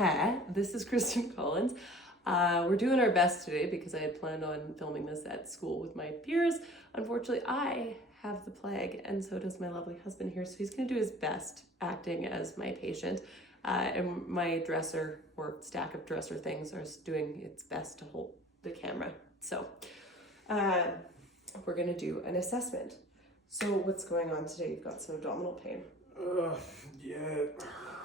Okay, this is Kristen Collins. We're doing our best today because I had planned on filming this at school with my peers. Unfortunately, I have the plague, and so does my lovely husband here, so he's going to do his best acting as my patient. And my dresser or stack of dresser things are doing its best to hold the camera. So we're going to do an assessment. So what's going on today? You've got some abdominal pain. Yeah, it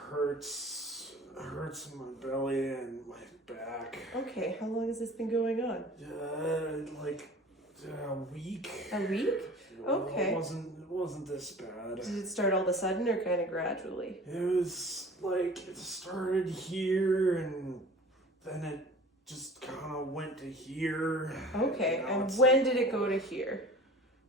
hurts in my belly and my back. Okay, how long has this been going on? Like a week. A week? Okay. It wasn't this bad. Did it start all of a sudden or kind of gradually? It was like it started here and then it just kind of went to here. Okay, Now and it's when did it go to here?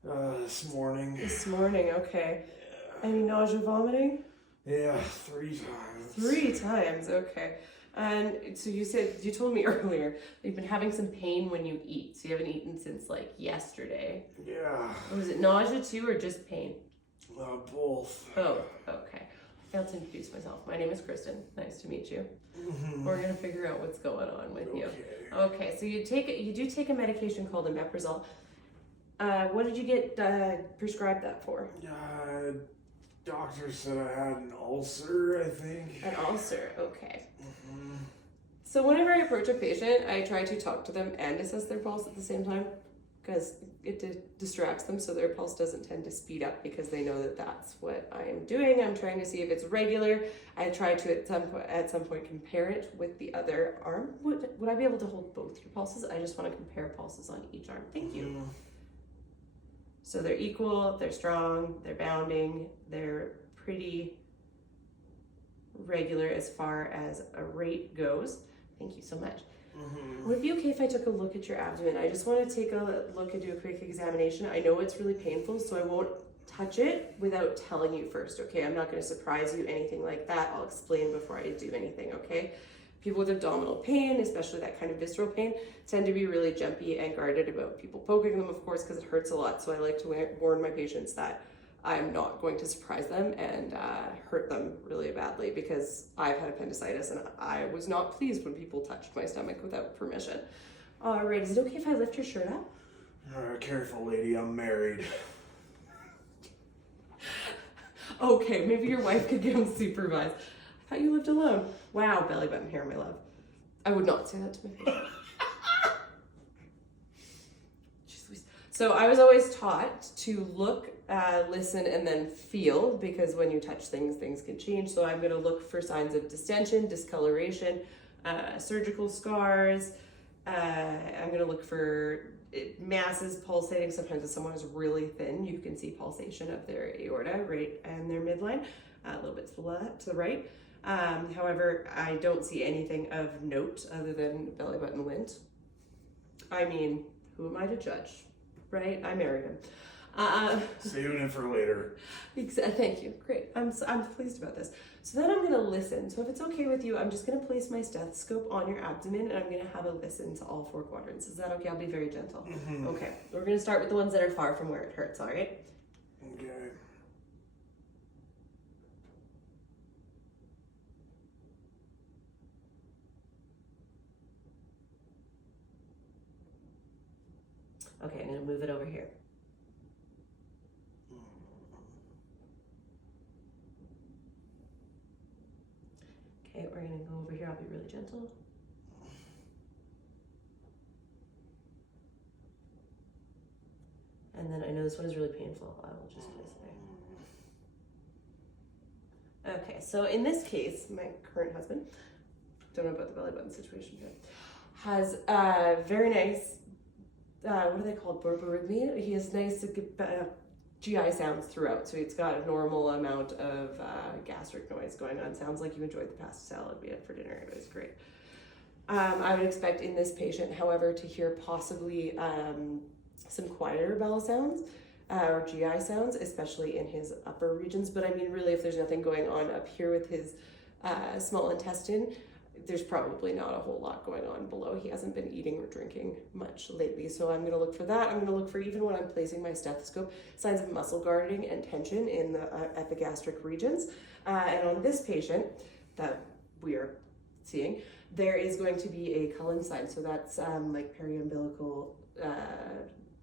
This morning. This morning, okay. Yeah. Any nausea, vomiting? Yeah, 3 times. 3 times, okay. And so you told me earlier that you've been having some pain when you eat. So you haven't eaten since like yesterday. Yeah. Was it nausea too or just pain? Both. Oh, okay. I failed to introduce myself. My name is Kristen. Nice to meet you. Mm-hmm. We're gonna figure out what's going on with you. Okay. Okay, so you do take a medication called omeprazole. What did you get prescribed that for? Doctor said I had an ulcer, I think. An ulcer, okay. Mm-hmm. So whenever I approach a patient, I try to talk to them and assess their pulse at the same time because it distracts them, so their pulse doesn't tend to speed up because they know that that's what I am doing. I'm trying to see if it's regular. I try to at some point compare it with the other arm. Would I be able to hold both your pulses? I just want to compare pulses on each arm. Thank you. Mm-hmm. So they're equal, they're strong, they're bounding, they're pretty regular as far as a rate goes. Thank you so much. Mm-hmm. Would it be okay if I took a look at your abdomen? I just want to take a look and do a quick examination. I know it's really painful, so I won't touch it without telling you first, okay? I'm not going to surprise you, anything like that. I'll explain before I do anything, okay? People with abdominal pain, especially that kind of visceral pain, tend to be really jumpy and guarded about people poking them, of course, because it hurts a lot. So I like to warn my patients that I'm not going to surprise them and hurt them really badly because I've had appendicitis and I was not pleased when people touched my stomach without permission. All right, is it okay if I lift your shirt up? Careful, lady, I'm married. Okay, maybe your wife could get unsupervised. I thought you lived alone. Wow, belly button hair, my love. I would not say that to my face. Jeez Louise. So I was always taught to look, listen, and then feel, because when you touch things, things can change. So I'm gonna look for signs of distension, discoloration, surgical scars. I'm gonna look for masses pulsating. Sometimes if someone is really thin, you can see pulsation of their aorta, right, and their midline, a little bit to the right. However, I don't see anything of note other than belly button lint. I mean, who am I to judge, right? I married him. Saving it for later. Thank you. Great. I'm pleased about this. So then I'm going to listen. So if it's okay with you, I'm just going to place my stethoscope on your abdomen and I'm going to have a listen to all 4 quadrants. Is that okay? I'll be very gentle. Mm-hmm. Okay. We're going to start with the ones that are far from where it hurts, all right? Okay. Okay, I'm going to move it over here. Okay, we're going to go over here. I'll be really gentle. And then I know this one is really painful. I will just place it there. Okay, so in this case, my current husband, don't know about the belly button situation here, has very nice, what are they called, borborygmi? He has nice GI sounds throughout, so it's got a normal amount of gastric noise going on. Sounds like you enjoyed the pasta salad we had for dinner. It was great. I would expect in this patient, however, to hear possibly some quieter bowel sounds or GI sounds, especially in his upper regions. But I mean, really, if there's nothing going on up here with his small intestine, there's probably not a whole lot going on below. He hasn't been eating or drinking much lately. So I'm gonna look for that. I'm gonna look for, even when I'm placing my stethoscope, signs of muscle guarding and tension in the epigastric regions. And on this patient that we are seeing, there is going to be a Cullen sign. So that's like periumbilical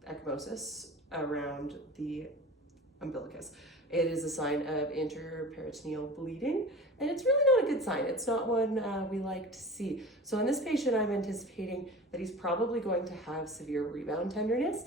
ecchymosis around the umbilicus. It is a sign of interperitoneal bleeding, and it's really not a good sign. It's not one we like to see. So in this patient, I'm anticipating that he's probably going to have severe rebound tenderness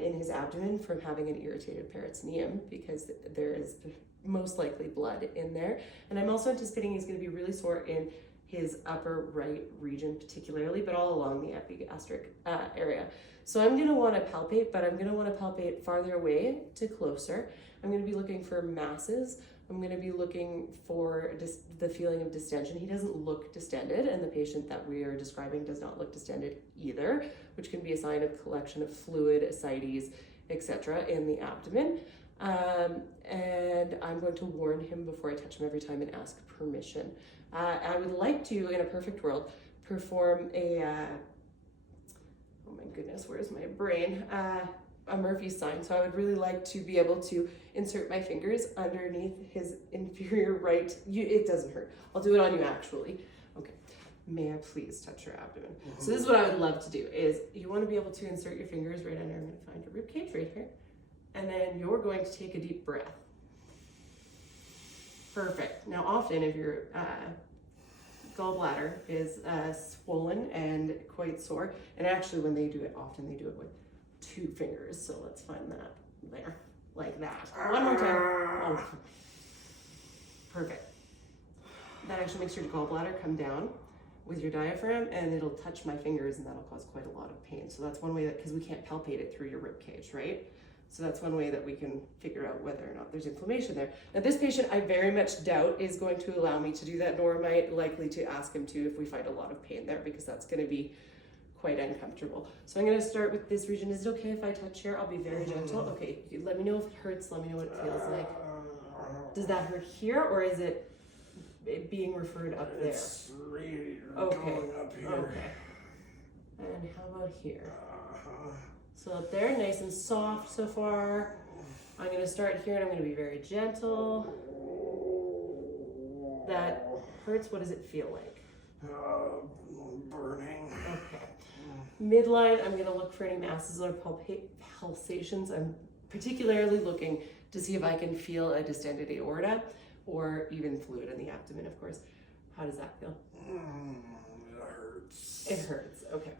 in his abdomen from having an irritated peritoneum, because there is most likely blood in there. And I'm also anticipating he's going to be really sore in his upper right region particularly, but all along the epigastric area. So I'm going to want to palpate, but I'm going to want to palpate farther away to closer. I'm going to be looking for masses. I'm going to be looking for the feeling of distension. He doesn't look distended, and the patient that we are describing does not look distended either, which can be a sign of collection of fluid, ascites, etc. in the abdomen. And I'm going to warn him before I touch him every time and ask permission. I would like to, in a perfect world, perform a, oh my goodness, where's my brain? A Murphy's sign. So I would really like to be able to insert my fingers underneath his inferior right. It doesn't hurt. I'll do it on you actually. Okay. May I please touch your abdomen? So this is what I would love to do is you want to be able to insert your fingers right under. I'm going to find your rib cage right here. And then you're going to take a deep breath. Perfect. Now often if your gallbladder is swollen and quite sore, and actually when they do it, often they do it with 2 fingers. So let's find that there, like that. One more time. Oh. Perfect. That actually makes your gallbladder come down with your diaphragm, and it'll touch my fingers, and that'll cause quite a lot of pain. So that's one way that, because we can't palpate it through your rib cage, right? So that's one way that we can figure out whether or not there's inflammation there. Now this patient, I very much doubt is going to allow me to do that, nor am I likely to ask him to if we find a lot of pain there, because that's going to be quite uncomfortable. So I'm going to start with this region. Is it okay if I touch here? I'll be very gentle. Okay, let me know if it hurts. Let me know what it feels like. Does that hurt here, or is it being referred up there? It's really Okay. going up here. Okay. And how about here? So up there, nice and soft so far. I'm going to start here, and I'm going to be very gentle. That hurts. What does it feel like? Burning. Okay. Midline, I'm going to look for any masses or pulsations. I'm particularly looking to see if I can feel a distended aorta or even fluid in the abdomen, of course. How does that feel? It hurts. It hurts. Okay.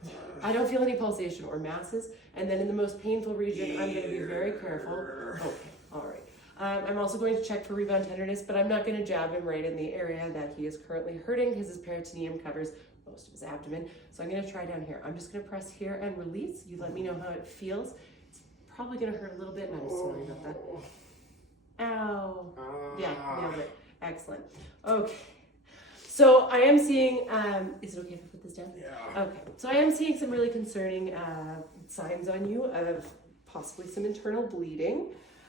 I don't feel any pulsation or masses. And then in the most painful region, I'm going to be very careful. Okay. All right. I'm also going to check for rebound tenderness, but I'm not going to jab him right in the area that he is currently hurting, because his peritoneum covers most of his abdomen. So I'm going to try down here. I'm just going to press here and release. You let me know how it feels. It's probably going to hurt a little bit, and I'm sorry about that. Ow. Yeah, nailed it. Excellent. Okay. So I am seeing, is it okay if I put this down? Yeah. Okay. So I am seeing some really concerning signs on you of possibly some internal bleeding.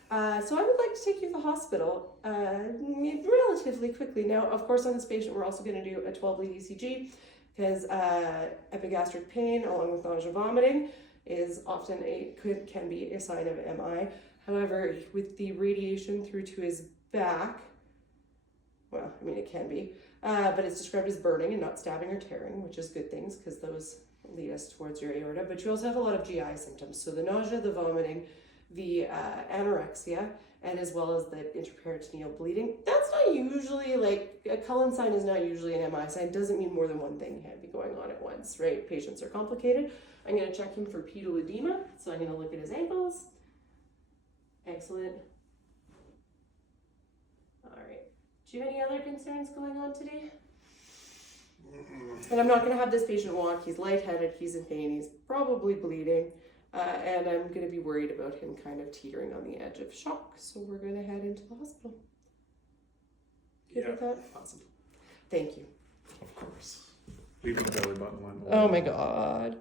So I would like to take you to the hospital relatively quickly. Now, of course, on this patient, we're also going to do a 12-lead ECG, because epigastric pain along with nausea, vomiting is often can be a sign of MI. However, with the radiation through to his back, well, I mean, it can be, but it's described as burning and not stabbing or tearing, which is good things, because those lead us towards your aorta. But you also have a lot of GI symptoms. So the nausea, the vomiting, the anorexia, and as well as the interperitoneal bleeding. That's not usually, like, a Cullen sign is not usually an MI sign. Doesn't mean more than one thing can be going on at once, right? Patients are complicated. I'm going to check him for pedal edema. So I'm going to look at his ankles. Excellent. All right. Do you have any other concerns going on today? And I'm not going to have this patient walk. He's lightheaded. He's in pain. He's probably bleeding. And I'm going to be worried about him kind of teetering on the edge of shock. So we're going to head into the hospital. Good with that? Awesome. Thank you. Of course. Leaving the belly button one. Oh my God.